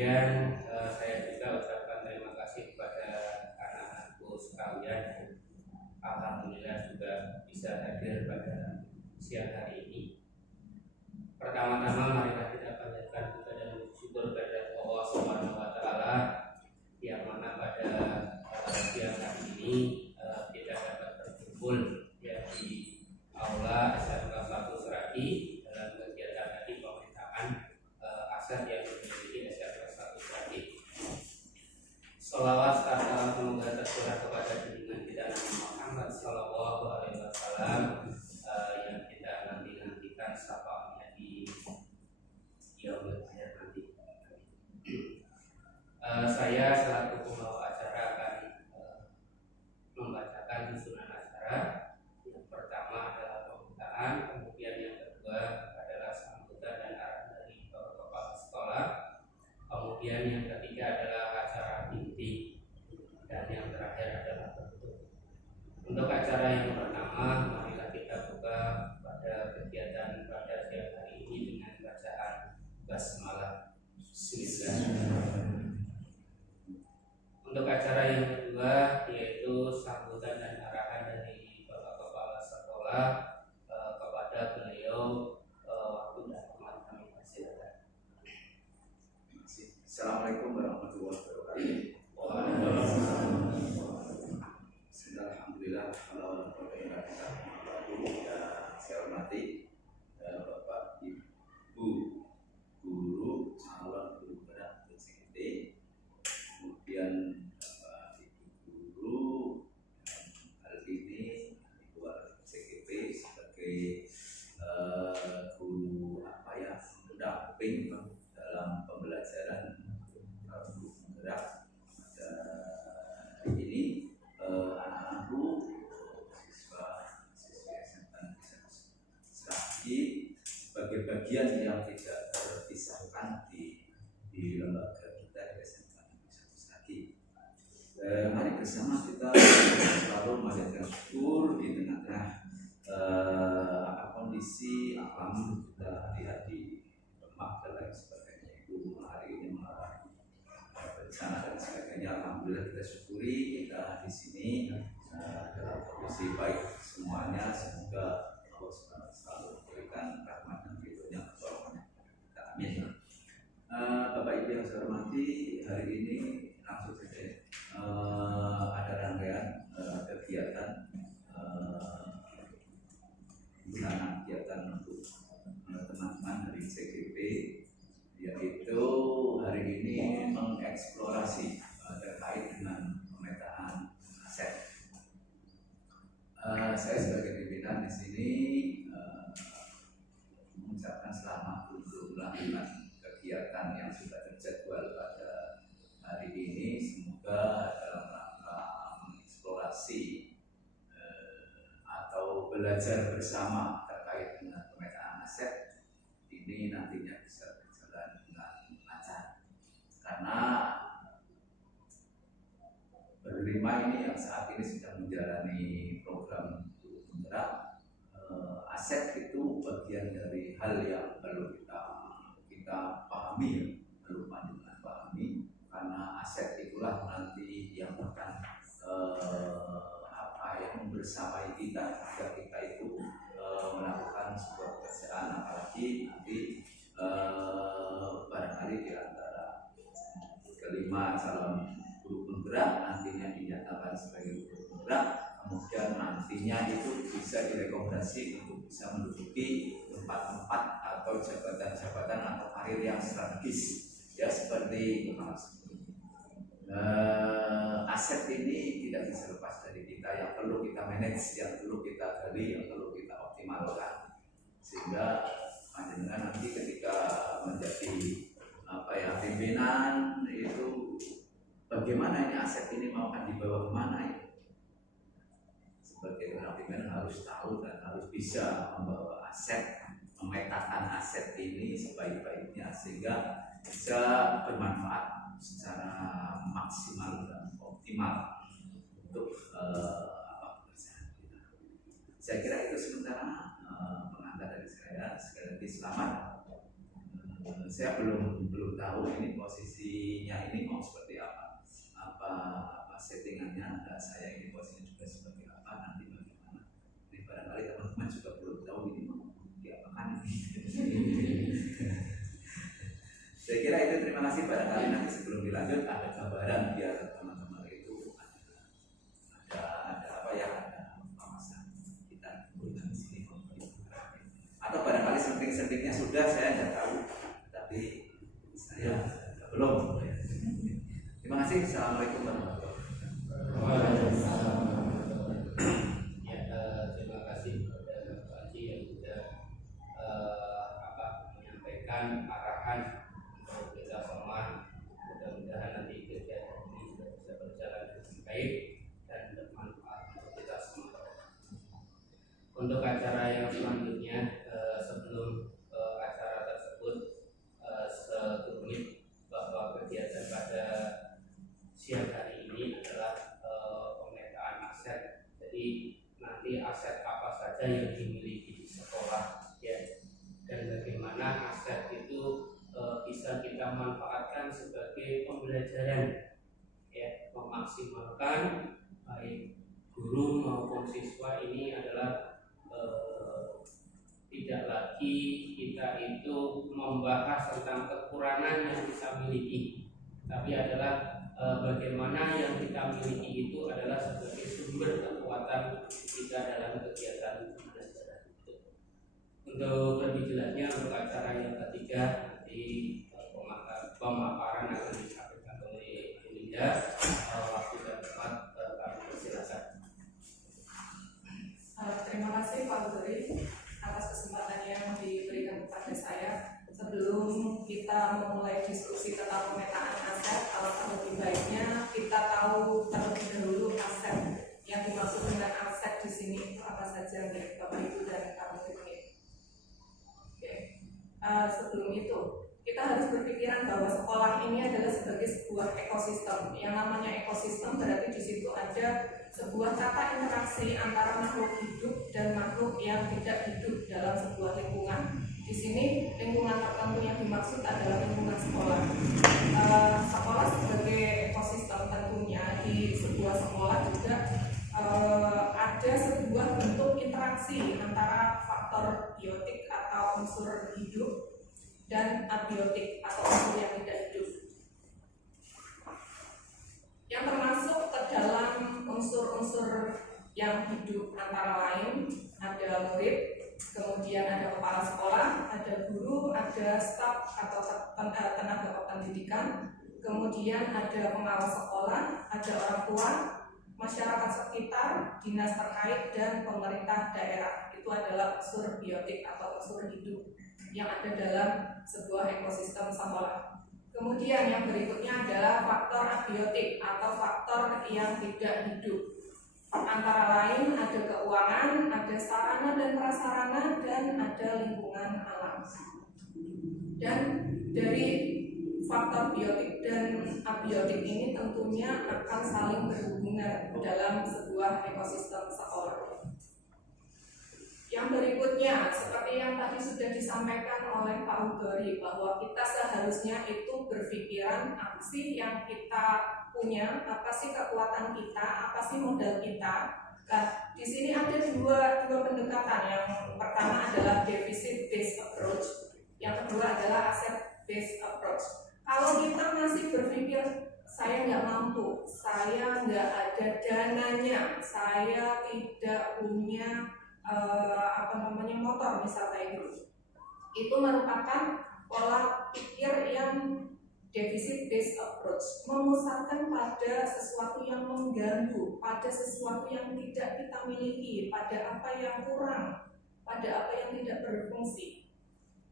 Kemudian saya juga ucapkan terima kasih kepada anak-anakku sekalian. Alhamdulillah juga bisa hadir pada siang hari ini. Pertama-tama marilah kita panjatkan puja dan syukur kepada Allah Subhanahu wa taala yang mana pada siang hari ini kita dapat berkumpul ya di aula SMK 1 Serati dalam kegiatan tadi pemerintahan aset yang dimiliki SMK 1 Serati. Sholawat serta salam semoga tercurah kepada junjungan kita Nabi Muhammad Sallallahu Alaihi Wasallam yang kita nantikan syafaatnya di yaumil akhir nanti. Saya selaku pembawa acara akan membacakan susunan acara. Yang pertama adalah pembukaan, kemudian yang kedua adalah sambutan dan arahan dari Bapak Kepala Sekolah, kemudian yang ketiga adalah acara inti, dan yang terakhir adalah penutup. Untuk acara yang pertama, marilah kita buka pada kegiatan pada siang hari ini dengan bacaan basmalah. Bismillahirrahmanirrahim. Untuk acara yang kedua yaitu sambutan dan arahan dari Bapak Kepala Sekolah kepada beliau, waktu dan tempat kami persilakan. Assalamualaikum warahmatullahi wabarakatuh. Alhamdulillah, saya hormati Bapak Ibu guru calon guru berat PCGT, kemudian Bapak Ibu guru hal ini keluar PCGT sebagai guru pendamping dalam pembelajaran guru penggerak pada hari ini. Anak-anakku siswa SMK Serati sebagai bagian yang tidak terpisahkan di lembaga kita di SMK Serati. Mari bersama kita selalu mengajarkan syukur di tengah-tengah kondisi alam kita lihat di lemak dan lain sebagainya. Itu hari ini bencana dan sebagainya. Alhamdulillah kita syukuri kita di sini dalam kondisi baik semuanya. Semoga Allah SWT selalu memberikan rahmat dan ridhonya kepada kita. Amin. Bapak Ibu yang saya hormati, hari ini langsung saja ada rangkaian kegiatan kegiatan untuk teman-teman dari CGP, yaitu hari ini mengeksplorasi terkait dengan pemetaan aset. Saya sebagai pimpinan di sini mengucapkan selamat untuk melakukan kegiatan yang sudah terjadwal pada hari ini. Semoga dalam rangka mengeksplorasi atau belajar bersama terkait dengan pemetaan aset ini nantinya bisa berjalan dengan lancar. Karena berlima ini yang saat ini sedang menjalani program guru penggerak, aset itu bagian dari hal yang perlu kita pahami, perlu panjenengan pahami, karena aset itulah nanti yang akan yang membersamai kita jika kita itu melakukan sebuah pekerjaan, apalagi nanti barangkali di antara kelima calon guru penggerak nantinya dinyatakan sebagai guru penggerak, kemudian nantinya itu bisa direkomendasi untuk bisa menduduki tempat-tempat atau jabatan-jabatan atau karir yang strategis, ya seperti kepala sekolah. Aset ini tidak bisa lepas dari kita, yang perlu kita manage, yang perlu kita gali, yang perlu kita optimalkan, sehingga panjenengan nanti ketika menjadi pimpinan itu bagaimana ini aset ini mau akan dibawa kemana ya? Sebagai orang pimpinan harus tahu dan harus bisa membawa aset, memetakan aset ini sebaik-baiknya sehingga bisa bermanfaat secara maksimal dan optimal untuk pekerjaan kita. Saya kira itu sementara pengantar dari saya. Sekali lagi selamat. saya belum tahu ini posisinya ini mau seperti apa settingannya. Saya ini posisinya juga seperti apa nanti bagaimana. Ini barangkali teman-teman juga belum tahu ini mau diapakan ini. Saya kira itu, terima kasih. Barangkali nanti sebelum dilanjut ada gambaran biar teman-teman itu ada apa ya, ada pemasangan kita gunakan di sini. Atau barangkali setting-settingnya sudah, saya tidak tahu, tapi saya belum. Terima kasih. Assalamualaikum warahmatullahi wabarakatuh. Ya, terima kasih kepada Pak Haji yang sudah menyampaikan arahan untuk kita semua. Mudah-mudahan nanti kegiatan ini juga bisa berjalan dengan baik dan bermanfaat untuk kita semua. Untuk acara yang selanjutnya, sebelum acara tersebut, sekelumit bahwa kegiatan pada siang hari ini adalah pemetaan aset. Jadi nanti aset apa saja yang dimiliki di sekolah, ya, dan bagaimana aset itu bisa kita manfaatkan sebagai pembelajaran, ya, memaksimalkan baik guru maupun siswa ini adalah tidak lagi kita itu membahas tentang kekurangan yang kita miliki, tapi adalah bagaimana yang kita miliki itu adalah sebagai sumber kekuatan kita dalam kegiatan pembelajaran itu. Untuk lebih jelasnya, untuk acara yang ketiga nanti pemaparan akan disampaikan oleh Linda. Waktu dan tempat kami persilakan. Terima kasih Pak Guri atas kesempatan yang diberikan kepada saya. Sebelum kita memulai diskusi tentang pemetaan aset, alangkah lebih baiknya kita tahu terlebih dahulu aset. Yang dimaksud dengan aset di sini itu apa saja, Bapak Ibu dan kami ini. Oke. Sebelum itu, kita harus berpikiran bahwa sekolah ini adalah sebagai sebuah ekosistem. Yang namanya ekosistem berarti di situ ada sebuah tata interaksi antara makhluk hidup dan makhluk yang tidak hidup dalam sebuah lingkungan. Di sini lingkungan tertentu yang dimaksud adalah lingkungan sekolah. Sekolah sebagai ekosistem, tentunya di sebuah sekolah juga ada sebuah bentuk interaksi antara faktor biotik atau unsur hidup dan abiotik atau unsur yang tidak hidup, yang termasuk ke dalam unsur-unsur yang hidup antara lain ada murid, kemudian ada kepala sekolah, ada guru, ada staf atau tenaga kependidikan, kemudian ada pengawas sekolah, ada orang tua, masyarakat sekitar, dinas terkait, dan pemerintah daerah. Itu adalah unsur biotik atau unsur hidup yang ada dalam sebuah ekosistem sekolah. Kemudian yang berikutnya adalah faktor abiotik atau faktor yang tidak hidup. Antara lain ada keuangan, ada sarana dan prasarana, dan ada lingkungan alam. Dan dari faktor biotik dan abiotik ini tentunya akan saling berhubungan dalam sebuah ekosistem sekolah. Yang berikutnya, seperti yang tadi sudah disampaikan oleh Pak Udori, bahwa kita seharusnya itu berpikiran apa sih yang kita punya, apa sih kekuatan kita, apa sih modal kita. Nah, di sini ada dua pendekatan. Yang pertama adalah deficit based approach, yang kedua adalah asset based approach. Kalau kita masih berpikir saya nggak mampu, saya nggak ada dananya, saya tidak punya motor misalnya itu merupakan pola pikir yang deficit based approach, memusatkan pada sesuatu yang mengganggu, pada sesuatu yang tidak kita miliki, pada apa yang kurang, pada apa yang tidak berfungsi.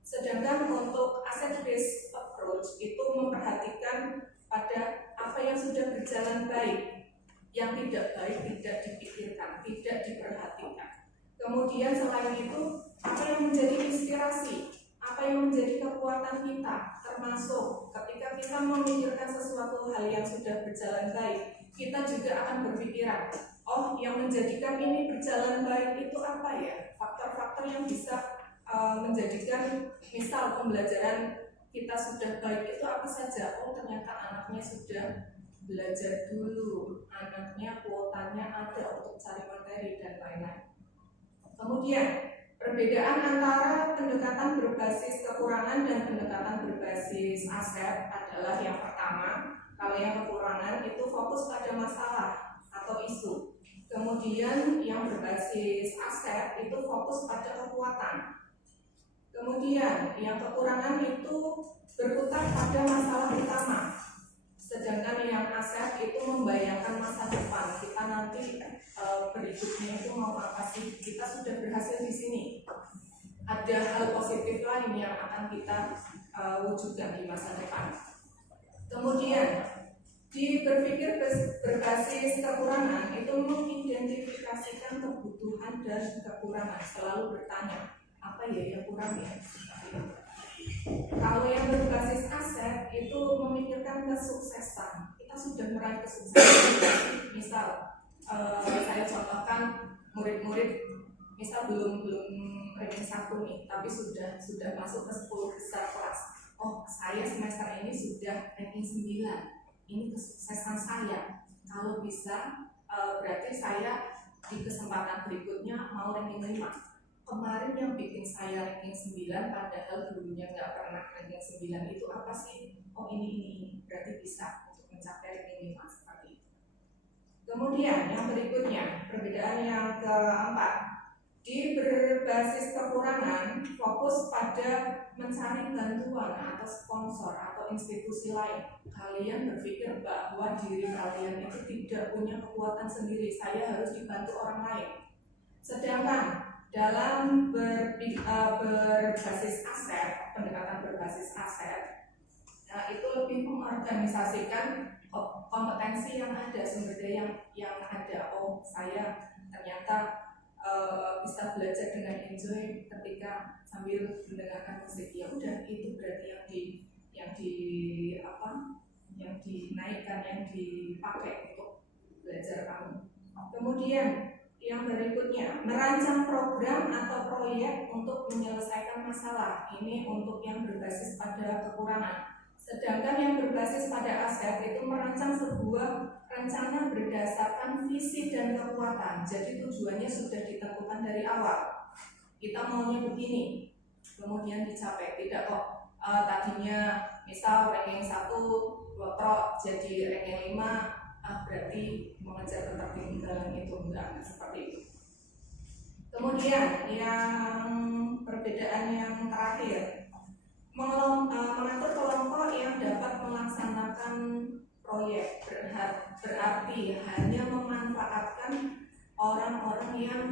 Sedangkan untuk asset based approach itu memperhatikan pada apa yang sudah berjalan baik, yang tidak baik tidak dipikirkan, tidak diperhatikan. Kemudian selain itu, apa yang menjadi inspirasi, apa yang menjadi kekuatan kita, termasuk ketika kita memikirkan sesuatu hal yang sudah berjalan baik, kita juga akan berpikiran, oh yang menjadikan ini berjalan baik itu apa ya? Faktor-faktor yang bisa menjadikan misal pembelajaran kita sudah baik itu apa saja? Oh, ternyata anaknya sudah belajar dulu, anaknya kuotanya ada untuk cari materi dan lain-lain. Kemudian perbedaan antara pendekatan berbasis kekurangan dan pendekatan berbasis aset adalah yang pertama, kalau yang kekurangan itu fokus pada masalah atau isu. Kemudian yang berbasis aset itu fokus pada kekuatan. Kemudian yang kekurangan itu berputar pada masalah utama. Sedangkan yang aset itu membayangkan masa depan. Kita nanti berikutnya itu mau apa sih? Kita sudah berhasil di sini. Ada hal positif lain yang akan kita wujudkan di masa depan. Kemudian di berpikir berbasis kekurangan itu mengidentifikasikan kebutuhan dan kekurangan, selalu bertanya apa ya yang kurang ya. Kalau yang berbasis aset itu memikirkan kesuksesan, kita sudah meraih kesuksesan. Misal saya contohkan murid-murid misal belum ranking 1 nih, tapi sudah masuk ke 10 besar kelas. Oh, saya semester ini sudah ranking 9. Ini kesuksesan saya. Kalau bisa berarti saya di kesempatan berikutnya mau ranking 5. Kemarin yang bikin saya ranking 9 padahal dulunya nggak pernah ranking 9 itu apa sih? Oh ini berarti bisa untuk mencapai ranking 5 seperti itu. Kemudian yang berikutnya, perbedaan yang keempat, di berbasis kekurangan fokus pada mencari bantuan atau sponsor atau institusi lain. Kalian berpikir bahwa diri kalian itu tidak punya kekuatan sendiri, saya harus dibantu orang lain. Sedangkan dalam berbasis aset, pendekatan berbasis aset, itu lebih mengorganisasikan kompetensi yang ada, sumber daya yang ada. Oh, saya ternyata bisa belajar dengan enjoy ketika sambil mendengarkan musik. Ya udah, itu berarti yang dinaikkan, yang dipakai untuk belajar kamu. Kemudian yang berikutnya, merancang program atau proyek untuk menyelesaikan masalah. Ini untuk yang berbasis pada kekurangan. Sedangkan yang berbasis pada aset itu merancang sebuah rencana berdasarkan visi dan kekuatan. Jadi tujuannya sudah ditentukan dari awal. Kita maunya begini, kemudian dicapai. Tidak kok tadinya misal ranking 1 lotrok jadi ranking 5, berarti mengejar ketertinggalan itu enggak seperti itu. Kemudian yang perbedaan yang terakhir, mengatur kelompok yang dapat melaksanakan proyek, berarti hanya memanfaatkan orang-orang yang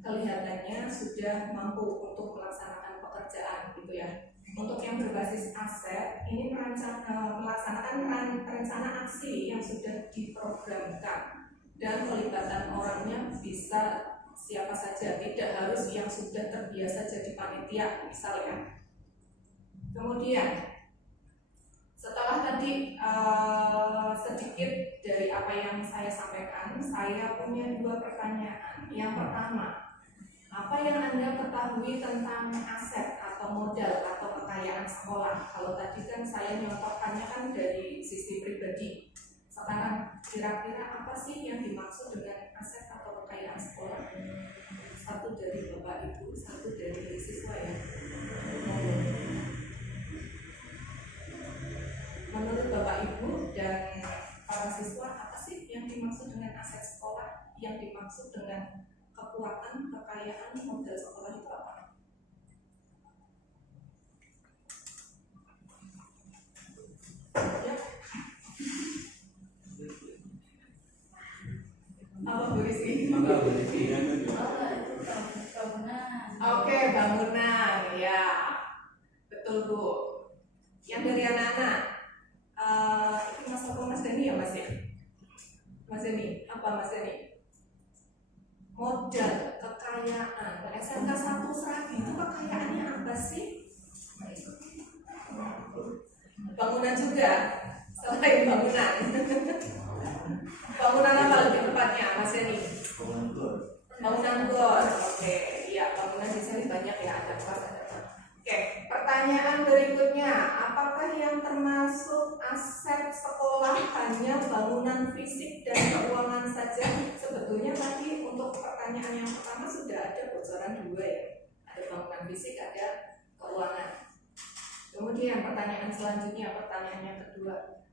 kelihatannya sudah mampu untuk melaksanakan pekerjaan gitu ya. Untuk yang berbasis aset, ini melaksanakan rencana aksi yang sudah diprogramkan dan pelibatan orangnya bisa siapa saja, tidak harus yang sudah terbiasa jadi panitia misalnya. Kemudian setelah tadi sedikit dari apa yang saya sampaikan, saya punya 2 pertanyaan. Yang pertama, apa yang Anda ketahui tentang aset atau modal atau kekayaan sekolah? Kalau tadi kan saya nyontohkannya kan dari sisi pribadi. Sekarang kira-kira apa sih yang dimaksud dengan aset atau kekayaan sekolah? Satu dari Bapak Ibu, satu dari siswa ya. Menurut Bapak Ibu dan para siswa, apa sih yang dimaksud dengan aset sekolah? Yang dimaksud dengan kekuatan, kekayaan, modal sekolah itu apa? Ya. Apa Bu Rizky? Oke, bangunan, ya. Betul Bu. Yang dari anak-anak, itu Mas Dani ya Mas ya? Mas Dani, apa Mas Dani? Modal, kekayaan. SMK 1 Serabi itu kekayaannya apa sih? Bangunan juga, selain bangunan. Bangunan apa lebih tepatnya Mas Dani? Bangunan gor. Oke, iya bangunan di sini banyak ya, ada kelas. Oke, pertanyaan pertanyaan berikutnya, apakah yang termasuk aset sekolah hanya bangunan fisik dan keuangan saja? Sebetulnya tadi untuk pertanyaan yang pertama sudah ada bocoran dua ya, ada bangunan fisik, ada keuangan. Kemudian pertanyaan selanjutnya, pertanyaan yang kedua,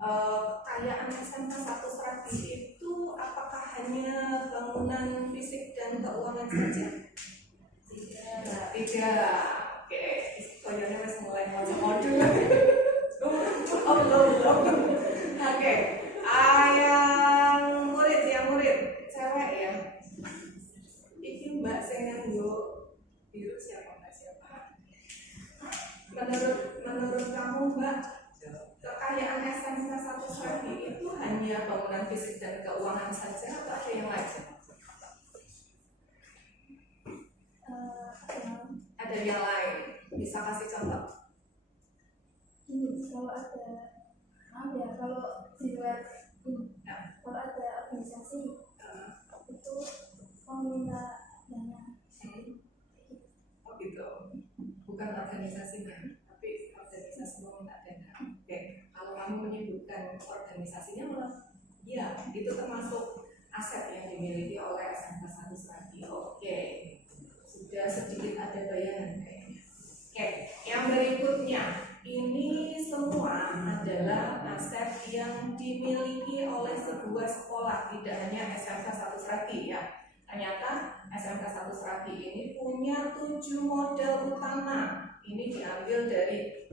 kekayaan SMK 1 Serabi itu apakah hanya bangunan fisik dan keuangan saja? Tidak. Oke, koyonya masih mulai modul. Oh belum. Oke, yang murid cewek ya. Ini Mbak saya nganggo biru siapa? Menurut kamu Mbak, kekayaan SMK 1 Serabi itu hanya bangunan fisik dan keuangan saja atau ada yang lain? Ada yang lain, bisa kasih contoh? Kalau ada, kalau di luar kalau ada organisasi itu meminta dana. Oh gitu, bukan organisasinya, tapi organisasi meminta dana. Oke, kalau kamu menyebutkan organisasinya malah, ya itu termasuk aset yang dimiliki oleh SMK 1 Serabi. Oke, sudah sedikit ada bayangan kayaknya. Oke, yang berikutnya ini semua adalah aset yang dimiliki oleh sebuah sekolah, tidak hanya SMK 1 Serabi ya. Ternyata SMK 1 Serabi ini punya 7 model utama. Ini diambil dari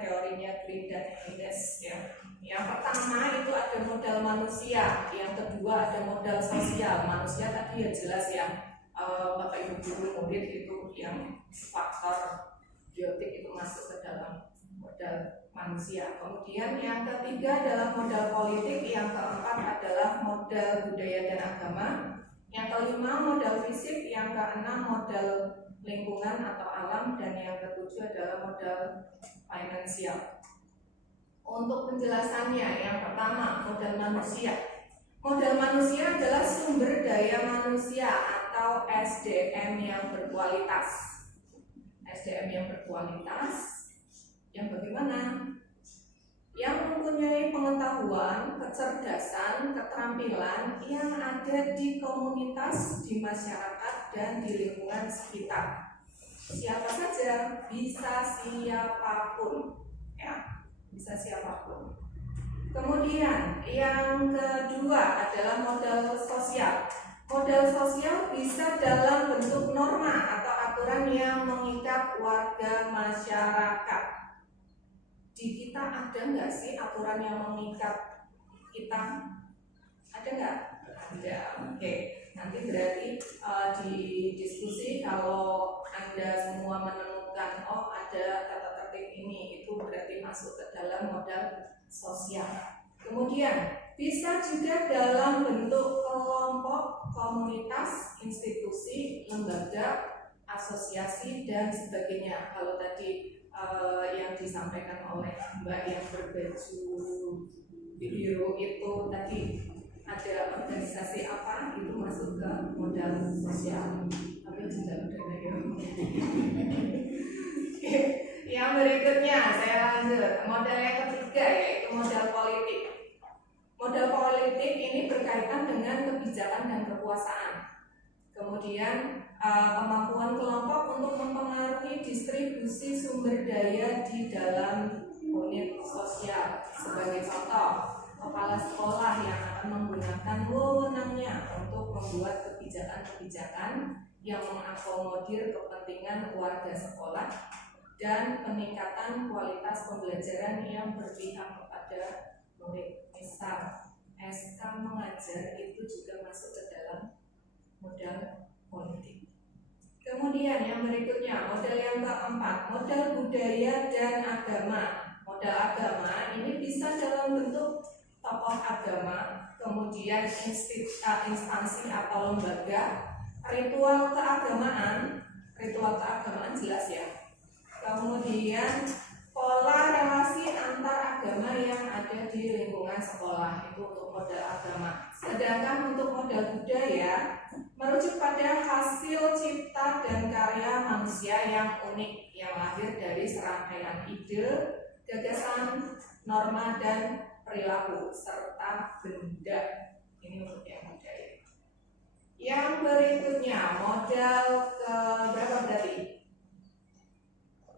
teorinya Green dan Haynes ya. Yang pertama itu ada modal manusia, yang kedua ada modal sosial. Manusia tadi ya jelas ya, Bapak Ibu guru murid itu yang faktor biotik itu masuk ke dalam modal manusia. Kemudian yang ketiga adalah modal politik, yang keempat adalah modal budaya dan agama, yang kelima modal fisik, yang keenam modal lingkungan atau alam, dan yang ketujuh adalah modal finansial. Untuk penjelasannya, yang pertama modal manusia. Modal manusia adalah sumber daya manusia atau SDM yang berkualitas. SDM yang berkualitas yang bagaimana? Yang mempunyai pengetahuan, kecerdasan, keterampilan yang ada di komunitas, di masyarakat, dan di lingkungan sekitar. Siapa saja, bisa siapapun ya, bisa siapapun. Kemudian yang kedua adalah modal sosial. Modal sosial bisa dalam bentuk norma atau aturan yang mengikat warga masyarakat. Di kita ada nggak sih aturan yang mengikat kita? Ada nggak? Ada. Oke. Nanti berarti di diskusi kalau Anda semua menemukan ada tata tertib ini, itu berarti masuk ke dalam modal sosial. Kemudian bisa juga dalam bentuk kelompok, komunitas, institusi, lembaga, asosiasi, dan sebagainya. Kalau tadi yang disampaikan oleh Mbak yang berbaju biru itu tadi ada organisasi apa, itu masuk ke modal sosial. Ambil jenjang dana ya. Yang berikutnya saya lanjut, modal yang ketiga yaitu modal politik. Modal politik ini berkaitan dengan kebijakan dan kekuasaan. Kemudian kemampuan kelompok untuk mempengaruhi distribusi sumber daya di dalam unit sosial. Sebagai contoh, kepala sekolah yang akan menggunakan wewenangnya untuk membuat kebijakan-kebijakan yang mengakomodir kepentingan warga sekolah dan peningkatan kualitas pembelajaran yang berpihak kepada murid. Misal, SK mengajar itu juga masuk ke dalam modal politik. Kemudian yang berikutnya, modal yang keempat, modal budaya dan agama. Modal agama ini bisa dalam bentuk tokoh agama, kemudian instansi atau lembaga, ritual keagamaan jelas ya. Kemudian pola relasi antar agama yang ada di lingkungan sekolah, itu untuk modal agama. Sedangkan untuk modal budaya merujuk pada hasil cipta dan karya manusia yang unik yang lahir dari serangkaian ide, gagasan, norma dan perilaku serta benda. Ini untuk yang muda ya. Yang berikutnya modal ke berapa berarti?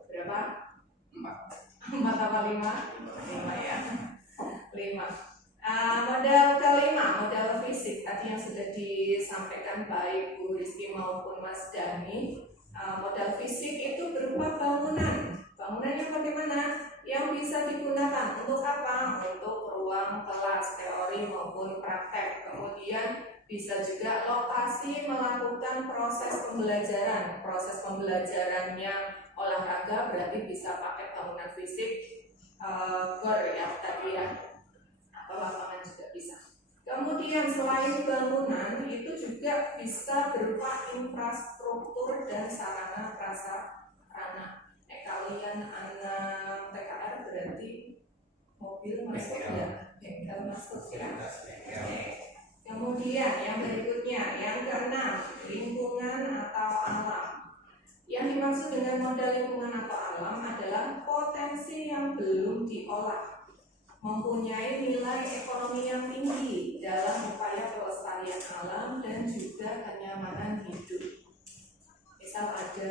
Berapa? 4 apa 5? 5 ya. 5. Modal kelima, modal fisik tadi yang sudah disampaikan baik Bu Rizky maupun Mas Dani. Modal fisik itu berupa bangunan. Bangunannya bagaimana? Yang bisa digunakan untuk apa? Untuk ruang kelas teori maupun praktek. Kemudian bisa juga lokasi melakukan proses pembelajaran. Proses pembelajarannya olahraga berarti bisa pakai bangunan fisik, gor ya tadi ya, atau lapangan juga bisa. Kemudian selain bangunan itu juga bisa berupa infrastruktur dan sarana prasarana. Kalian anak TKR berarti mobil masuk ya, bengkel masuk ya. Kemudian yang berikutnya, yang keenam, lingkungan atau alam. Yang dimaksud dengan modal lingkungan atau alam adalah potensi yang belum diolah, mempunyai nilai ekonomi yang tinggi dalam upaya pelestarian alam dan juga kenyamanan hidup. Misal ada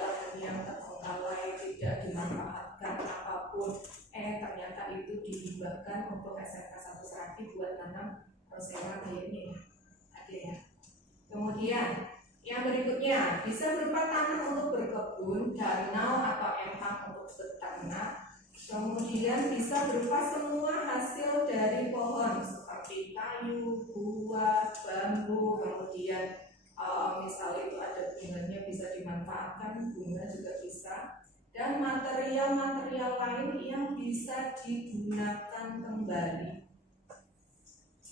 lahan yang terbengkalai tidak dimanfaatkan apapun, ternyata itu dihibahkan untuk SMK 1 Serapi buat nanam rosella kayak ini, ada ya. Kemudian yang berikutnya bisa berupa tanah untuk berkebun, danau atau empang untuk beternak. Kemudian bisa berupa semua hasil dari pohon seperti kayu, buah, bambu. Kemudian misalnya itu ada bunganya bisa dimanfaatkan, bunga juga bisa. Dan material-material lain yang bisa digunakan kembali.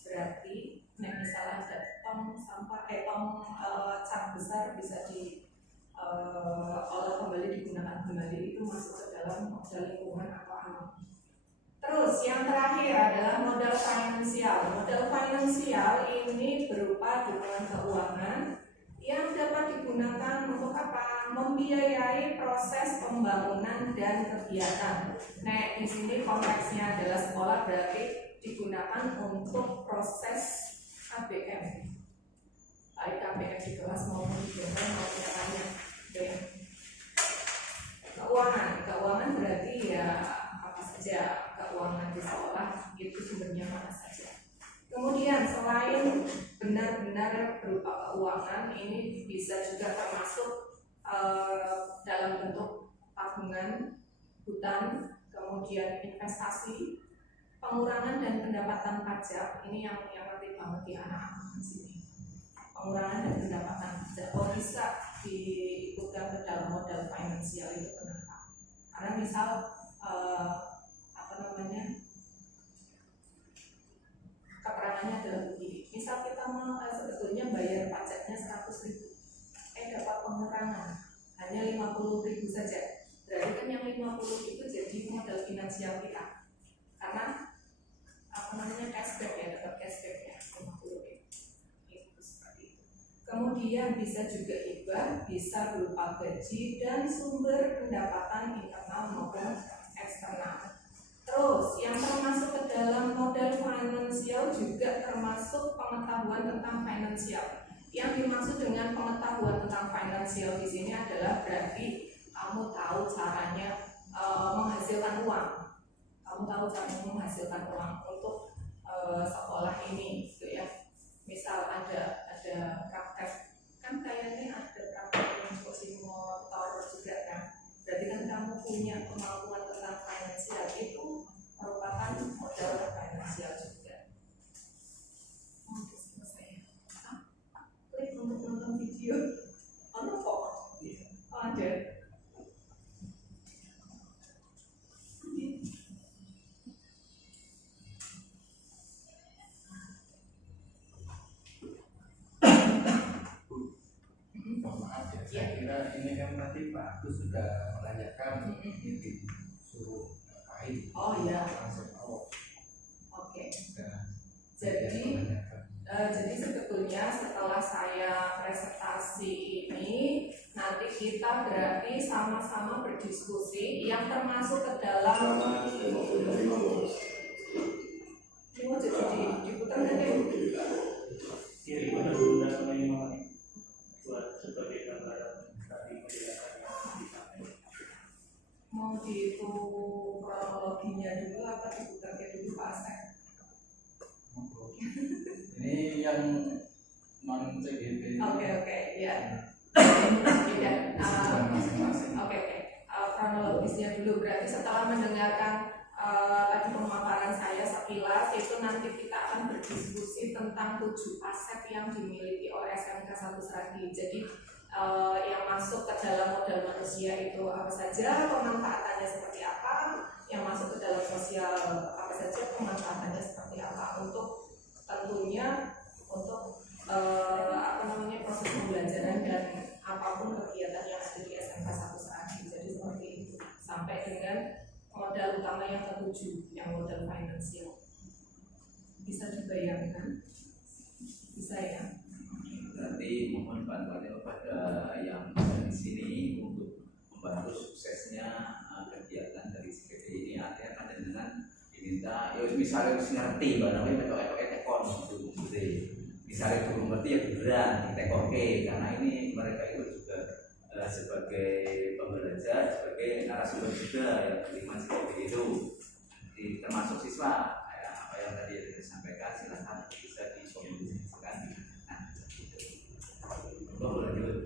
Berarti misalnya ada tong sampah, cat besar bisa diolah kembali, digunakan kembali, itu masuk ke dalam modal lingkungan atau alam. Terus yang terakhir adalah modal finansial. Modal finansial ini berupa dukungan keuangan yang dapat digunakan untuk apa? Membiayai proses pembangunan dan kegiatan. Nah, di sini konteksnya adalah sekolah, berarti digunakan untuk proses KBM, baik KBM di kelas maupun di daerah maupun yang lainnya. Keuangan berarti ya apa saja keuangan di sekolah itu sumbernya mana saja. Kemudian selain benar-benar berupa keuangan, ini bisa juga termasuk dalam bentuk tabungan, hutang, kemudian investasi, pengurangan dan pendapatan pajak. Ini yang penting banget di anak-anak di sini. Pengurangan dan pendapatan pajak bisa diikutkan ke dalam modal finansial itu. Kenapa? Karena misal keterangannya adalah begini. Misal kita sebetulnya bayar pajaknya 100.000, dapat pengurangan hanya 50.000 saja. Berarti kan yang 50.000 jadi modal finansial kita. Karena cashback ya, dapat cashback ya 50.000. Itu seperti itu. Kemudian bisa juga hibah, bisa berupa gaji dan sumber pendapatan internal maupun eksternal. Terus yang termasuk ke dalam modal finansial juga termasuk pengetahuan tentang finansial. Yang dimaksud dengan pengetahuan tentang finansial di sini adalah berarti kamu tahu caranya menghasilkan uang. Kamu tahu caranya menghasilkan uang untuk sekolah ini, gitu ya. Misal ada praktek, kan kayaknya ada praktek yang motor juga kan. Berarti kan kamu punya kemampuan tentang finansial, itu merupakan modal finansial juga. Klik untuk nonton video. Ada kok? Ada. Saya kira ini kan tadi Pak Agus sudah menanyakan ini suruh ngapain. Oh iya. Langsung tahu. Oke. Nah, Jadi sebetulnya setelah saya presentasi ini, nanti kita berarti sama-sama berdiskusi yang termasuk ke dalam ini mau jadi diputar kan ya? Kiri benar-benar memang buat sebagai gambaran tadi penjelasan Mau dihitung kronologinya dulu apa diputarnya dulu Pak Asep? Ini yang non CGP. Oke, ya. Oke. Kronologisnya dulu berarti setelah mendengarkan tadi pemaparan saya sekilas itu nanti kita akan berdiskusi tentang 7 aset yang dimiliki oleh SMK 1 Sragi. Jadi yang masuk ke dalam modal manusia itu apa saja, pemanfaatannya seperti apa, yang masuk ke dalam sosial apa saja, pemanfaatannya seperti apa, untuk tentunya untuk proses pembelajaran dan apapun kegiatan yang ada di SMK 1 Sragi. Jadi seperti itu sampai dengan modal utama yang ke-7 yang modal finansial. Bisa dibayangkan? Bisa ya? Berarti mohon bantuannya kepada yang ada di sini untuk membantu suksesnya kegiatan dari CGP ini. Artinya kan dengan diminta, ya misalnya harus ngerti bahwa itu tekon itu misalnya belum ngerti ya beneran ditekoke, karena ini mereka itu juga sebagai pembelajar, sebagai narasumber juga yang terima seperti itu. Jadi, termasuk siswa apa yang tadi disampaikan silakan bisa dikomunikasikan. Boleh lanjut.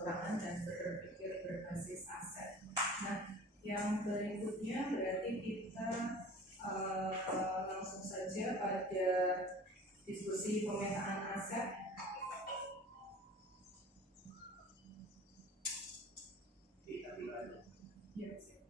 kekurangan dan berpikir berbasis aset. Nah, yang berikutnya berarti kita langsung saja pada diskusi pemetaan aset. Ya, siap.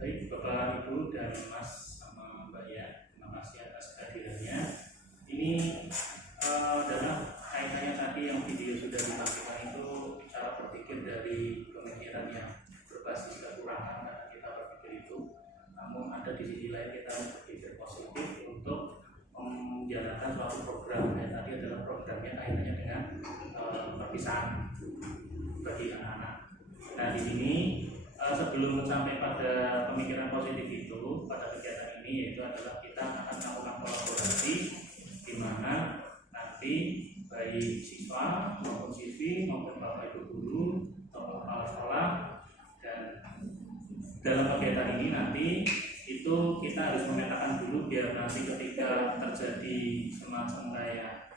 Baik Bapak Ibu dan Mas sama Mbak ya, terima kasih atas kehadirannya. Ini adalah kaitannya tadi yang video sudah ditampilkan itu cara berpikir dari pemikiran yang berbasis kekurangan karena kita berpikir itu. Namun ada di sisi lain kita berpikir positif untuk menjalankan suatu program. Dan tadi adalah programnya kaitannya dengan perpisahan bagi anak-anak. Nah di sini sebelum sampai pada pemikiran positif itu pada kegiatan ini yaitu adalah kita akan melakukan kolaborasi di mana nanti baik siswa maupun siswi maupun bapak ibu guru atau kepala sekolah dan dalam kegiatan ini nanti itu kita harus memetakan dulu biar nanti ketika terjadi semacam kayak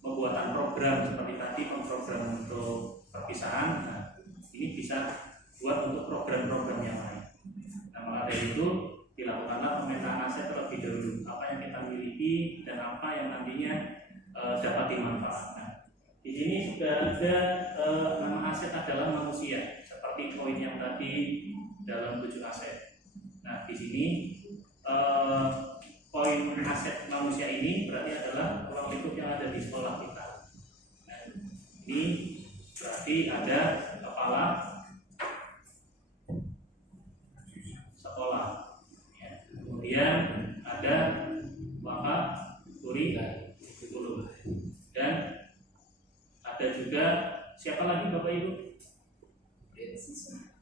pembuatan program seperti tadi program untuk perpisahan, nah ini bisa buat untuk program-program yang lain. Nah, maka dari itu dilakukanlah pemetaan aset terlebih dahulu, apa yang kita miliki dan apa yang nantinya dapat dimanfaatkan. Di sini sudah ada nama aset adalah manusia, seperti poin yang tadi dalam 7 aset. Nah, di sini poin aset manusia ini berarti adalah ruang lingkup yang ada di sekolah kita. Nah, ini berarti ada kepala sekolah, ya. Kemudian ada bapak guru dan ada juga siapa lagi bapak ibu?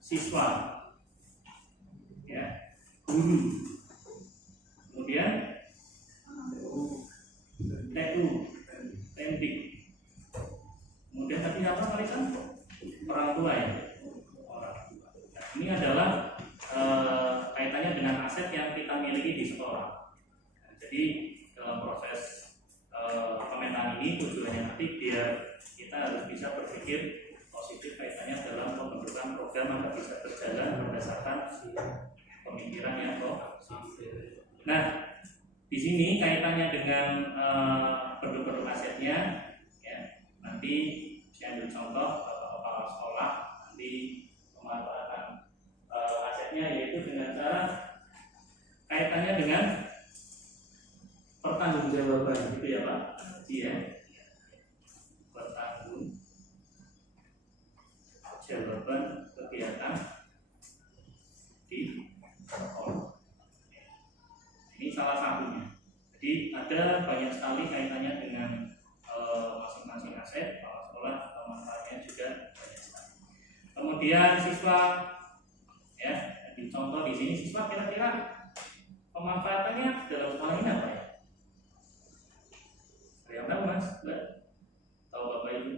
Siswa, ya, guru. Kemudian TU, Tendik. Kemudian tadi apa kali kan? Orang tua ya. Orang tua. Nah, ini adalah kaitannya dengan aset yang kita miliki di sekolah. Nah, jadi dalam proses pemetaan ini tujuannya nanti biar kita harus bisa berpikir positif kaitannya dalam pembentukan program agar bisa berjalan berdasarkan pemikiran yang positif. Nah, di sini kaitannya dengan bentuk-bentuk asetnya, ya, nanti saya ambil contoh kepala sekolah nanti memanfaatkan asetnya yaitu dengan cara kaitannya dengan pertanggungjawaban, gitu ya Pak? Iya. Pertanggungjawaban kegiatan di sekolah. Ini salah satunya. Jadi ada banyak sekali kaitannya dengan masing-masing aset kepala sekolah, manfaatnya juga banyak sekali. Kemudian siswa, ya, di contoh di sini siswa kira-kira pemanfaatannya dalam sekolah ini apa ya? Ada yang tahu Mas? Mbak? Tahu Bapak Ibu?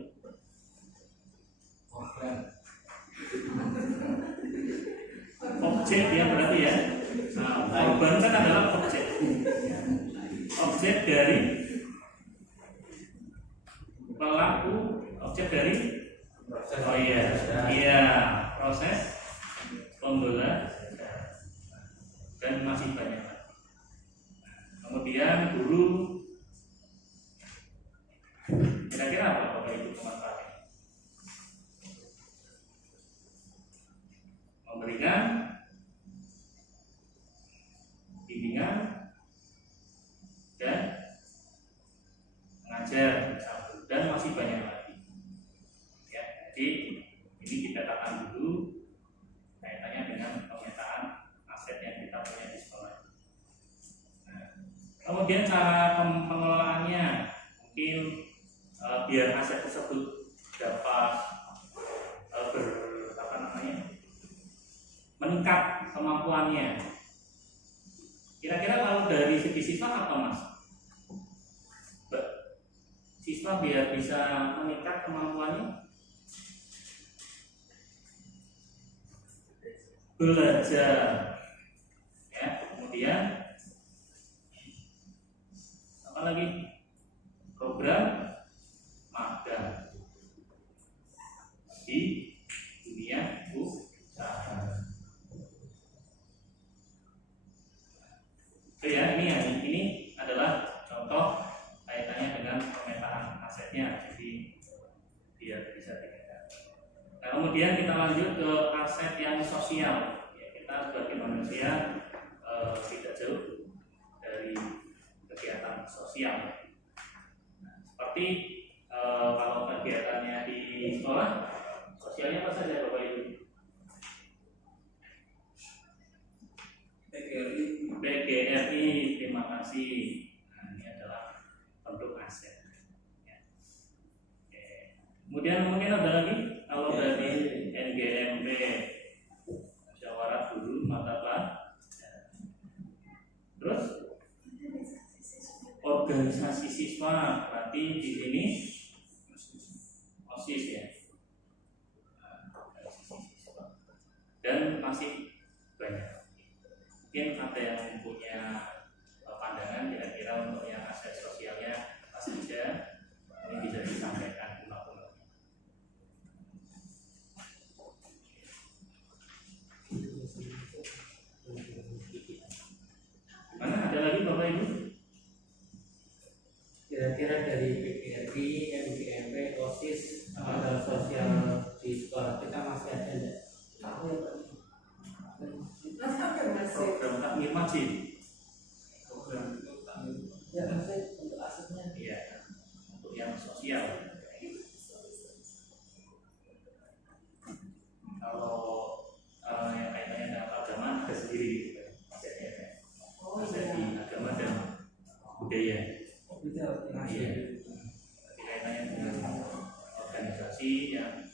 Objek ya berarti ya. Nah, korban kan adalah objek. Objek dari pelaku, objek dari proses pembelajaran dan masih banyak. Kemudian guru, kira-kira apa Bapak Ibu pemanfaatnya? Memberikan bimbingan dan mengajar dan kemudian cara pengelolaannya mungkin biar aset tersebut dapat meningkat kemampuannya. Kira-kira kalau dari segi siswa apa mas? Siswa biar bisa meningkat kemampuannya belajar, ya. Kemudian apa lagi? Program magang di dunia usaha. Oke ya, ini adalah contoh kaitannya dengan pemetaan asetnya, jadi biar bisa dilihat. Nah, kemudian kita lanjut ke aset yang sosial. Ya, kita sebagai manusia tidak jauh dari kegiatan sosial. Nah, seperti kalau kegiatannya di sekolah, sosialnya apa saja Bapak Ibu? PGRI, terima kasih. Nah, ini adalah bentuk aset. Ya. Oke. Kemudian mungkin ada lagi kalau dari NGMP, musyawarah guru mata pelajaran. Terus organisasi siswa, berarti di sini OSIS ya. Organisasi siswa. Dan masih banyak. Mungkin ada yang punya pandangan kira-kira untuk yang aset sosialnya apa saja, ini bisa disampaikan ulang-ulang. Mana ada lagi Bapak Ibu? Kira-kira dari PGRI, MGMP, OSIS, lembaga sosial di sekolah kita masih ada enggak? Tahu ya Pak? Program takmir masjid. Program ya maksudnya untuk asetnya. Iya, untuk yang sosial. Kalau yang kaitannya dengan agama ada sendiri asetnya, aset di agama dan budaya. Iya. Kaitannya dengan organisasi yang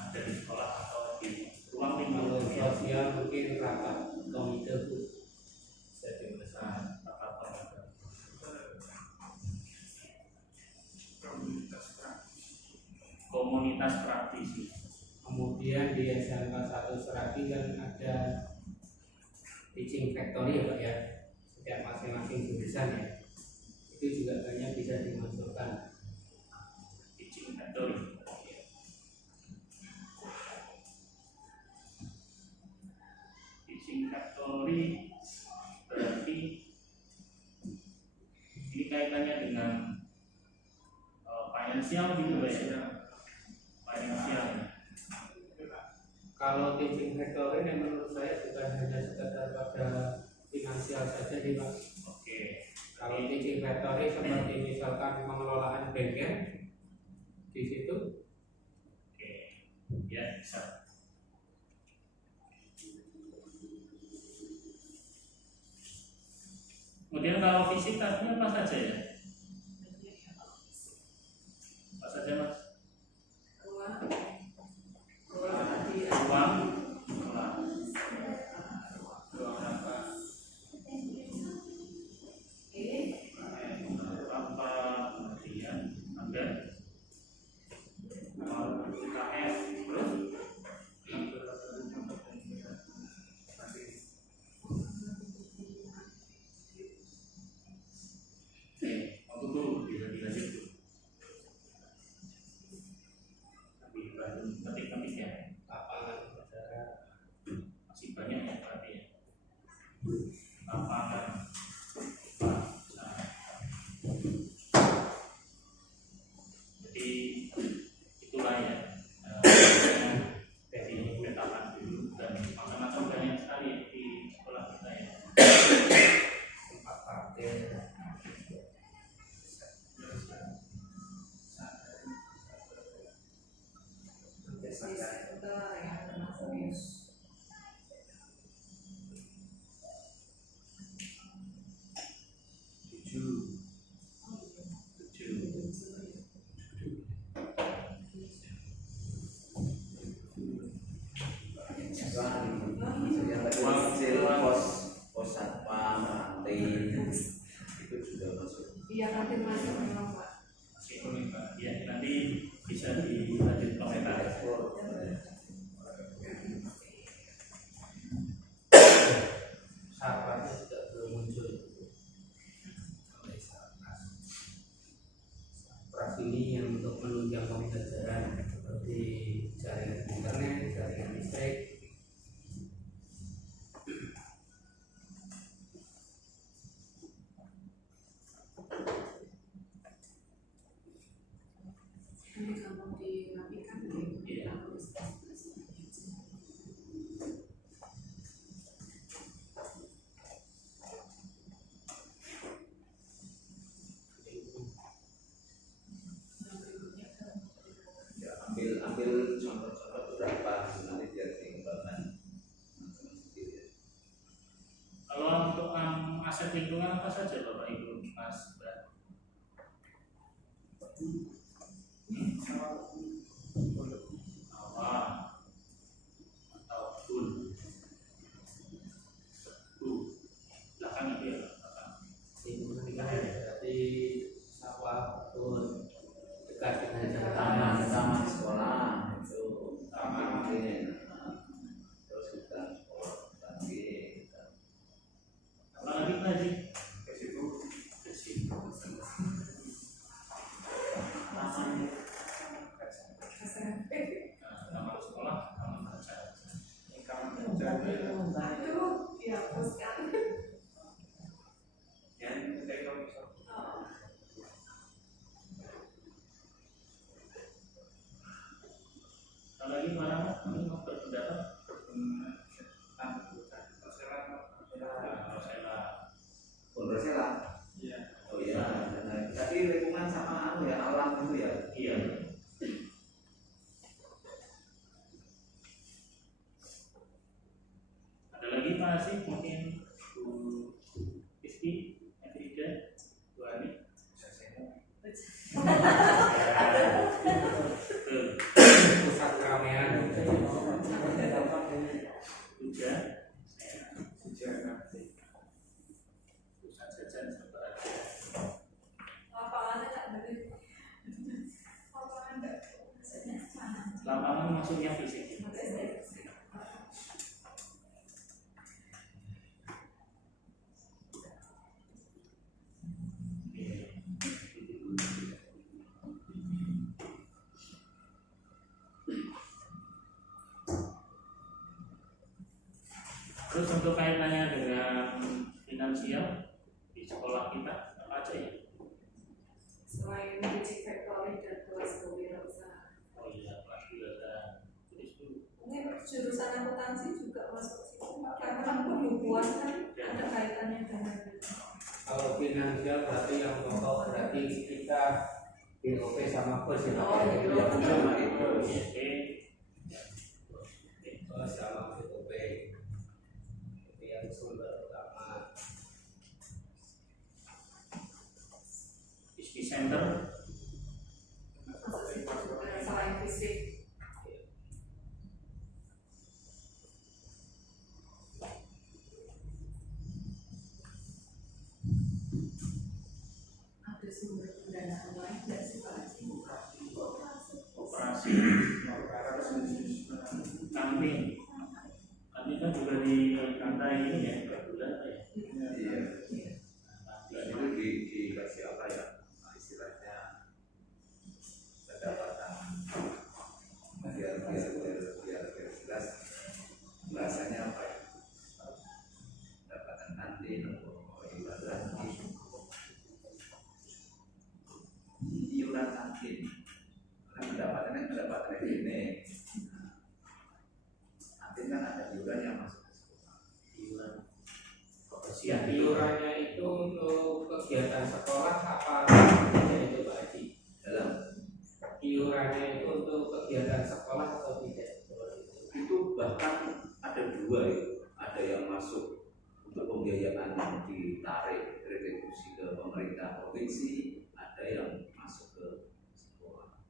ada di sekolah atau di ruang lingkup sosial, mungkin rapat komite jadi besar rapat komite. Komunitas praktisi. Kemudian di SMK 1 Seragi kan ada teaching factory ya Pak ya, setiap masing-masing jurusan ya, itu juga banyak bisa dimasukkan. Teaching factory. Teaching factory berarti ini kaitannya dengan finansial gitu ya. Finansial. Kalau teaching factory yang menurut saya bukan hanya sekedar pada finansial saja nih Pak. Oke. Kalau teaching factory seperti misalkan pengelolaan bengkel di situ. Oke. Ya bisa. Kemudian kalau fisik tadinya apa saja ya? Apa saja mas? Ruang apa? Apa kemudian ada KF terus masih memang Pak. Masih rumit Pak. Ya nanti bisa dilanjut komentar. Sarapnya juga belum muncul. Sarapras ini yang untuk menunjang pembelajaran seperti jaringan internet, jaringan listrik. Ini gampang dirapikan gitu. Iya. Ya, ambil contoh-contoh beberapa nanti biar dikembangkan sendiri. Kalau untuk aset lingkungan apa saja Bapak Ibu Mas Mbak? Sawah atau kebun, belakang itu ya belakang. Lingkungan berarti sawah, kebun, dekat dengan jalan Taman sekolah itu Taman. mungkin. Terus kita sekolah lagi kita Apa lagi Pak Haji? Ke situ. Taman sekolah, taman baca. Aduh, dihapuskan. Oh. Kalau lagi mana kami mau berpendapat? Rosella. Iya. Oh iya, nah, tadi lingkungan sama anu ya alam itu ya. Iya. Ada lagi Pak Asif mungkin Bu Rizky, Afrika, Bu Ani. pusat keramaian. Hujan, pusat jajan serta ada. Lapangannya tak beri. Lapangan enggak. Maksudnya mana? Lapangan maksudnya fisik. Terus untuk kaitannya dengan finansial di sekolah kita apa aja ya? Selain basic factory dan kelas kewirausahaan. Oh iya, kelas wirausahaan. Jadi Mungkin jurusan akuntansi juga masuk situ Pak, karena kan pembukuan kan ada kaitannya dengan Kalau finansial berarti yang pokok berarti kita BOP sama bos ya. Oh, iya. Sama itu. Bos sama BOP. Itu yang sumber utama. Business center. masuk situ juga selain fisik. Ada sumber pendanaan lain dari situasi Operasi kantin kan juga di kantai ini ya per bulan ya. Iya. Itu dikasih apa ya? Istilahnya pendapatan biar jelas bahasanya apa ya? Pendapatan kantin atau ibadah iuran kantin. Pendapatannya ini. Kantin kan ada iuran yang masuk ke sekolah. Iuran Ya, kebersihan iurannya itu untuk kegiatan sekolah apa tidak itu Pak Haji? Dalam Iurannya itu untuk kegiatan sekolah atau tidak? itu bahkan ada dua ya, ada yang masuk untuk pembiayaan yang ditarik retribusi ke pemerintah provinsi, ada yang masuk ke sekolah.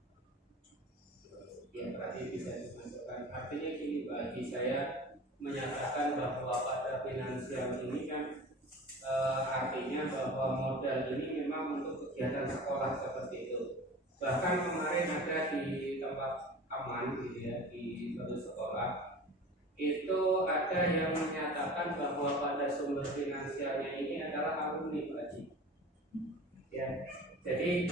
Ya berarti bisa dimasukkan. Artinya gini Pak Haji, saya menyatakan bahwa pada finansial ini kan artinya bahwa modal ini memang untuk kegiatan laporan sekolah seperti itu. Bahkan kemarin ada di tempat aman gitu ya, di suatu sekolah itu ada yang menyatakan bahwa pada sumber finansialnya ini adalah alumni Pak Haji. Ya, jadi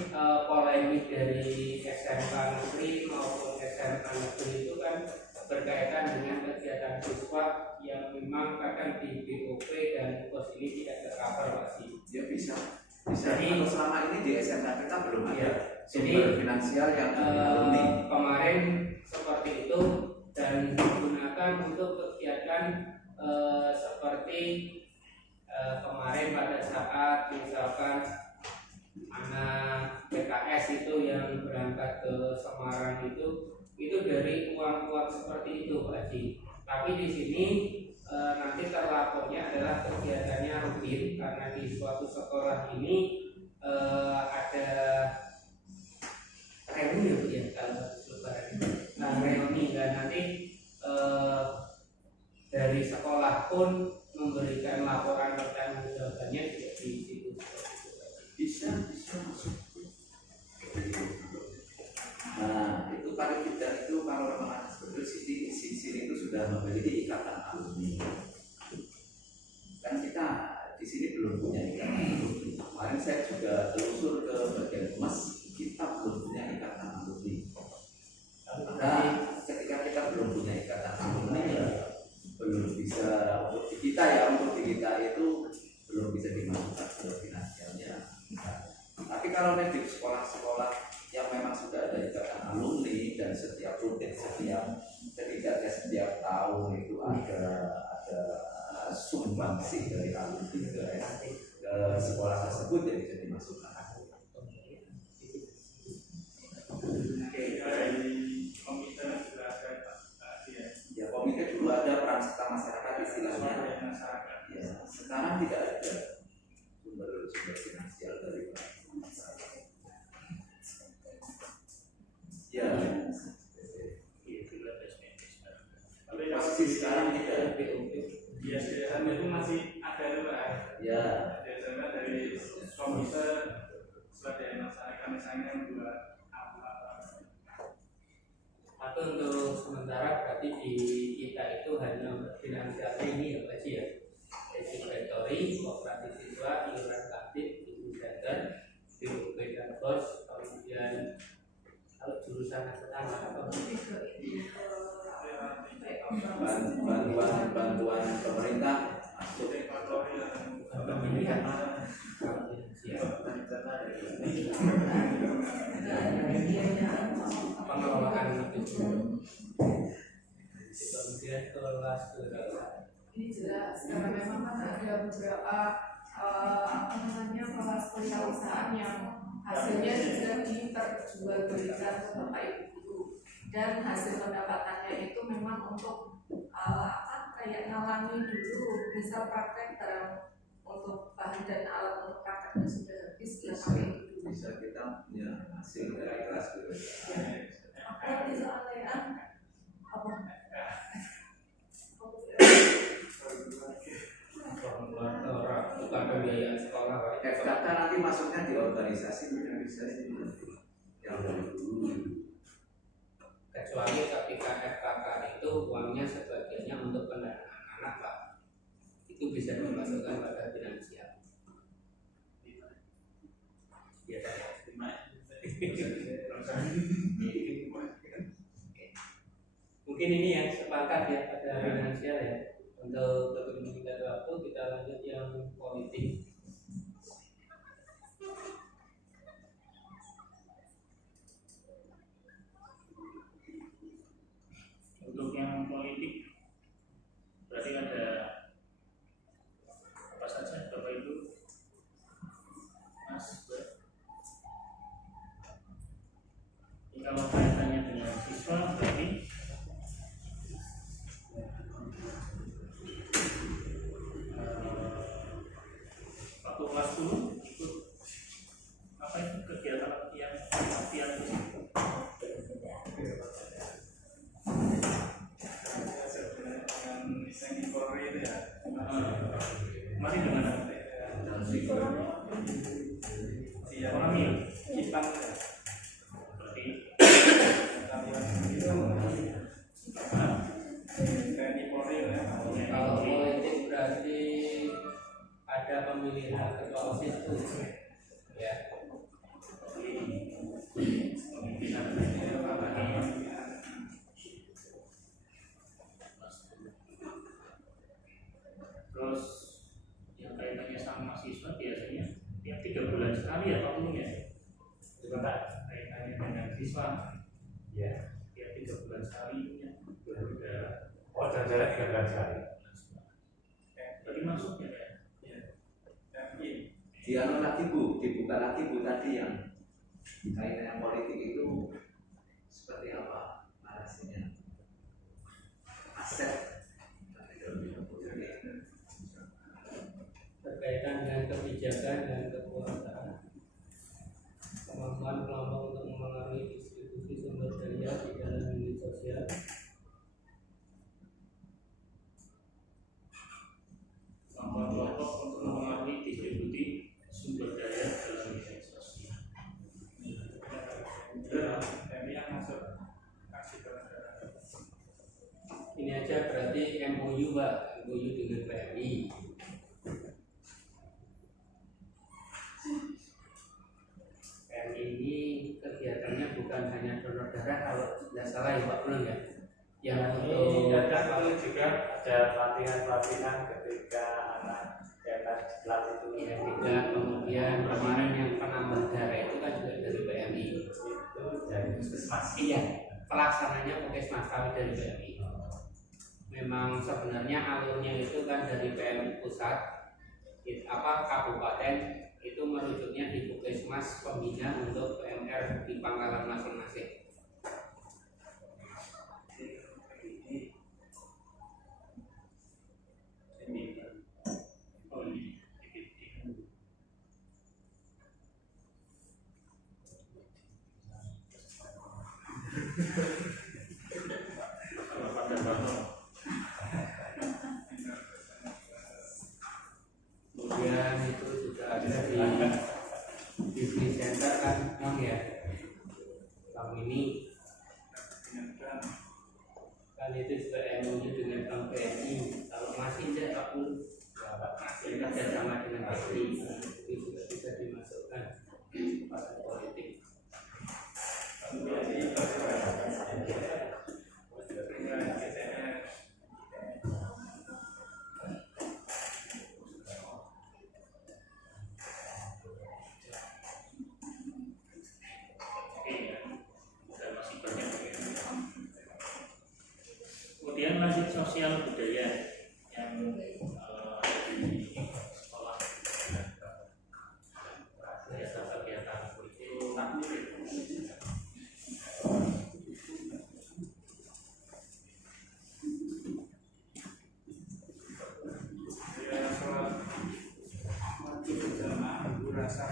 polemik dari SMK negeri maupun SMK negeri itu kan berkaitan dengan kegiatan siswa yang memang kadang di BOP dan pos ini tidak tercover Pak Haji. Ya bisa. Jadi atau selama ini di SMK kita belum ada ya, sumber finansial yang alumni. Kemarin seperti itu dan digunakan untuk kegiatan seperti kemarin pada saat misalkan anak PKS itu yang berangkat ke Semarang itu dari uang-uang seperti itu Pak Haji. Tapi di sini nanti terlapornya adalah kegiatannya rutin karena di suatu sekolah ini ada reuni ya kalau lebaran reuni dan nanti dari sekolah pun memberikan laporan pertanggungjawabannya juga di situ. Bisa. Nah, itu paling tidak itu kalau memang seperti sini itu sudah memiliki ikatan alumni. Kan kita di sini belum punya ikatan alumni. Kemarin saya juga telusur ke bagian humas, kita belum punya ikatan alumni. Maka ketika kita belum punya ikatan alumni ya belum bisa untuk kita itu belum bisa dimasukkan ke finansialnya. Tapi kalau di sekolah-sekolah yang memang sudah ada ikatan alumni dan setiap setidaknya setiap tahun itu ada sumbangsi dari alumni ke sekolah tersebut yang bisa dimasukkan. Oke, dari komite juga ada Pak ya. Ya komite dulu ada peran serta masyarakat istilahnya. Masyarakat. Ya, sekarang tidak ada sumber finansial dari masyarakat. Ya. Tapi Posisi sekarang tidak ada BOP. Ya, sederhana itu masih ada Pak. Ya. Biasanya dari komite setelah dari masyarakat misalnya buat apa. Tapi untuk sementara berarti di kita itu hanya finansial ini ya Pak Haji ya. Inventory, koperasi siswa, iuran kantin, ibu center, BOP dan bos, kemudian kalau jurusan akuntansi apa? Bantuan pemerintah masuk. Pemilihan pengelolaan itu kemudian kelas Ini jelas karena memang kan ada beberapa kelas kewirausahaan yang hasilnya sudah diperjualbelikan ke bapak ibu guru dan hasil pendapatannya itu memang untuk kayak ngalangi dulu misal praktek dalam untuk bahan dan alat untuk prakteknya sudah habis ya pakai itu dulu. Bisa kita punya hasil dari kelas kewirausahaan. Kalau di soalnya apa? bukan pembiayaan sekolah Pak. FKK nanti masuknya di organisasi yang dari dulu. Kecuali ketika FKK itu uangnya sebagiannya untuk pendanaan anak Pak, itu bisa dimasukkan pada finansial. Ya saya mungkin ini yang sepakat ya pada finansial ya. Untuk berkomunikasi waktu kita lanjut yang politik. Untuk yang politik berarti ada apa saja Bapak Ibu, Mas. Ini kalau kaitannya dengan siswa berarti beasiswa Ya. ya 3 bulan sekali ya baru ada Oh, jalan-jalan 3 bulan sekali. tadi masuknya ya Di anu lagi Bu, dibuka lagi Bu tadi yang kaitan politik itu seperti apa narasinya? Aset. Berkaitan dengan kebijakan dan kekuasaan, kemampuan kelompok untuk memengaruhi distribusi sumber daya di dalam unit sosial, kemampuan kelompok untuk mempengaruhi distribusi sumber daya dalam unit sosial. Ini yang masuk kasih ke negara. ini aja berarti MOU Pak, MOU dengan PMI. PMI ini kegiatannya bukan hanya donor darah kalau tidak salah ya Pak Pulang ya. Yang Ini untuk ada juga ada pelatihan ketika anak dapat dilatih itu yang tidak, kemudian kemarin yang penambah darah itu kan juga dari PMI. itu dari puskesmas. Iya, pelaksananya Puskesmas kami dari PMI. Memang sebenarnya alurnya itu kan dari PMI pusat, kabupaten itu merujuknya di Puskesmas pembina untuk PMR di pangkalan masing-masing. Oh ini kalau pada batok Kemudian itu juga ada di Business Center kan, ya. Tahun ini kan itu juga MOU dengan Bank BNI. Kalau masih tidak aku masih kerjasama dengan BNI itu juga bisa dimasukkan pada politik. dan masih banyak ya. Kemudian lanjut sosial budaya yang di sekolah kegiatan itu takmir. Ya sholat wajib berjamaah ibu rasa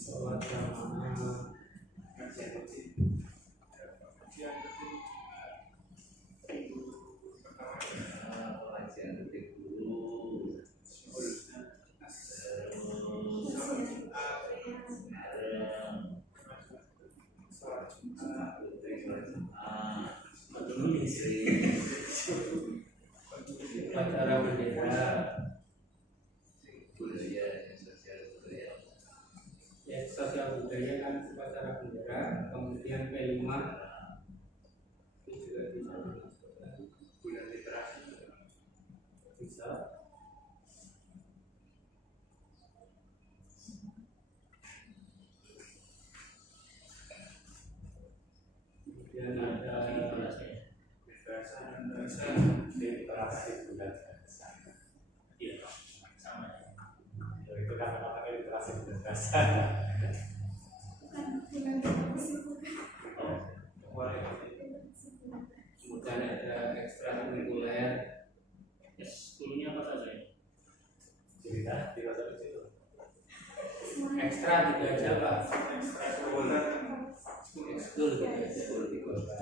Sholat jamaah Pengajian detik dulu. upacara bendera, Budaya, sosial budaya. ya sosial budaya kan upacara bendera, kemudian P5 itu juga bisa dimasukkan. bulan literasi. Bisa. Kemudian ada Literasi bulan bahasa. Iya, sama ya. Itu kan namanya literasi bulan bahasa. bukan bukan bukan kemudian ada ekstrakurikuler, Sekolahnya apa saja ya? Cerita di kota itu. ekstra juga ada Pak, ekskul gitu aja. Ekskul di kota.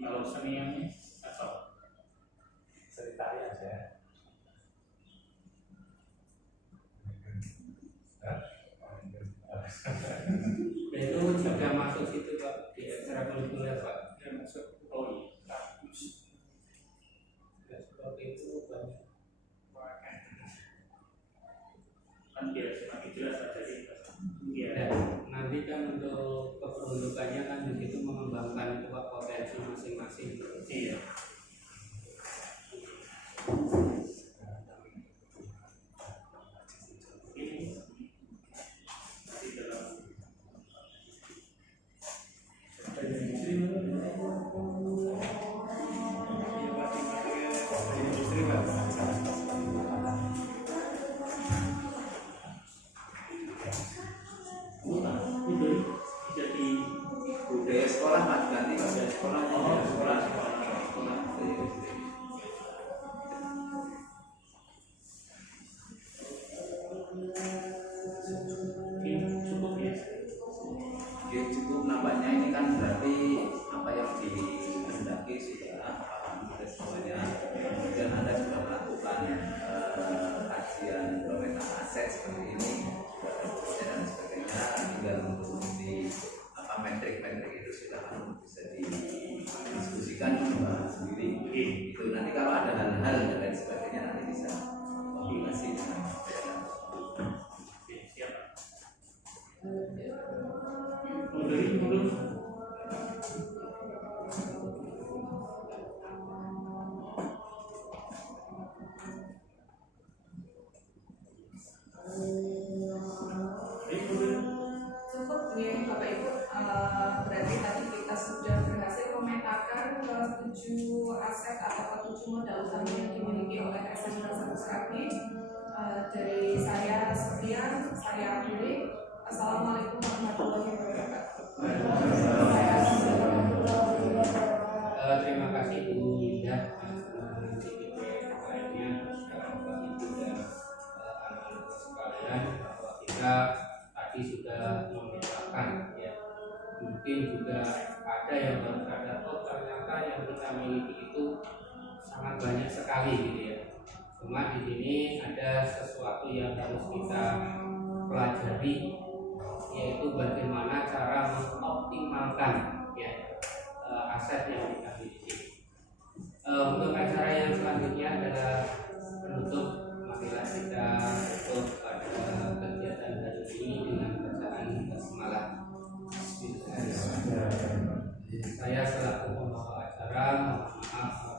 Kalau seni yang apa? Cerita aja. Dan itu juga masuk situ Pak, di ekstrakurikuler Pak. Ya masuk. Oh iya. Ya, seperti itu banyak. Kan biar semakin jelas ada di Iya. Dan nanti kan untuk keperuntukannya kan di situ mengembangkan potensi masing-masing. Iya. Ini nanti dalam industri Pak. itu jadi budaya sekolah mas nanti budaya sekolah sekolah. Ini cukup ya. Ya cukup nampaknya ini kan berarti apa yang dikehendaki sudah paham kita semuanya. Kemudian Anda juga melakukan kajian pemetaan aset seperti ini, juga ada budaya dan sebagainya. Tinggal untuk di apa metrik-metrik itu sudah bisa didiskusikan sendiri. Itu nanti kalau ada hal-hal dan lain sebagainya nanti bisa kombinasi dengan Oke, siap. Mundur. Cukup ya Bapak Ibu. Berarti tadi kita sudah berhasil memetakan ke 7 aset atau ke 7 modal utama yang dimiliki oleh Eksaminasi Serabi. Dari saya sekian, saya akhiri. Assalamualaikum warahmatullahi wabarakatuh. Terima kasih Bu Linda. Nanti kita lainnya sekarang Bapak Ibu dan anak-anak sekalian bahwa kita tadi sudah memetakan ya, mungkin juga ada yang baru sadar oh ternyata yang kita miliki itu sangat banyak sekali gitu ya. Cuma di sini ada sesuatu yang harus kita pelajari, yaitu bagaimana cara mengoptimalkan ya aset yang kita miliki. Untuk acara yang selanjutnya adalah penutup. Marilah kita tutup pada kegiatan hari ini dengan bacaan basmalah. Bismillahirrahmanirrahim. Saya selaku pembawa acara mohon maaf